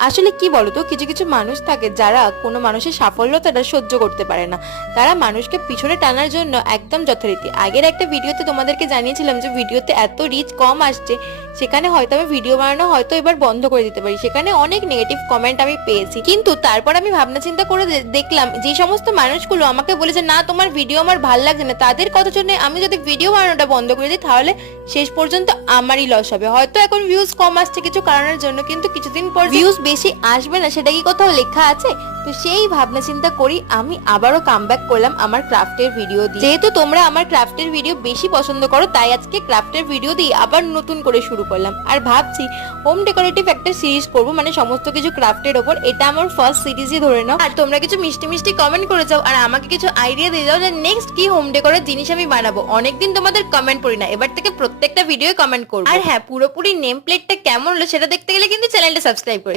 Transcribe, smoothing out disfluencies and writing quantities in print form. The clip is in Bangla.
আসলে কি বলতো, কিছু কিছু মানুষ থাকে যারা কোনো মানুষের সাফল্যতাটা সহ্য করতে পারে না। তারা মানুষকে পিছনে টানার জন্য একদম যথারীতি আগের একটা ভিডিওতে তোমাদেরকে জানিয়েছিলাম যে ভিডিওতে এত রিচ কম আসছে, সেখানে হয়তো আমি ভিডিও বানানো হয়তো এবার বন্ধ করে দিতে পারি। সেখানে অনেক নেগেটিভ কমেন্ট আমি পেয়েছি, কিন্তু তারপর আমি ভাবনা চিন্তা করে দেখলাম যে সমস্ত মানুষগুলো আমাকে বলেছে না তোমার ভিডিও আমার ভাল লাগছে না, তাদের কথা শুনে আমি যদি ভিডিও বানানোটা বন্ধ করে দিই তাহলে শেষ পর্যন্ত আমারই লস হবে। হয়তো এখন ভিউজ কম আসছে কিছু কারণের জন্য, কিন্তু কিছুদিন পর ভিউজ বেশি আসবে না সেটা কি কোথাও লেখা আছে? তো সেই ভাবনা চিন্তা করি আমি আবারও কামব্যাক করলাম আমার ক্রাফটের ভিডিও দিয়ে। যেহেতু তোমরা আমার ক্রাফটের ভিডিও বেশি পছন্দ করো, তাই আজকে ক্রাফটের ভিডিও দিয়ে আবার নতুন করে শুরু করলাম। আর ভাবছি হোম ডেকোরেটিভ একটা সিরিজ করব, মানে সমস্ত কিছু ক্রাফটের ওপর। এটা আমার ফার্স্ট সিরিজই ধরে নাও। আর তোমরা কিছু মিষ্টি মিষ্টি কমেন্ট করে যাও আর আমাকে কিছু আইডিয়া দিয়ে যাও যে নেক্সট কি হোম ডেকোরের জিনিস আমি বানাবো। অনেকদিন তোমাদের কমেন্ট পড়ি না, এবার থেকে প্রত্যেকটা ভিডিও কমেন্ট করবো। আর হ্যাঁ, পুরোপুরি নেম প্লেটটা কেমন হলো সেটা দেখতে গেলে কিন্তু চ্যানেলটা সাবস্ক্রাইব করে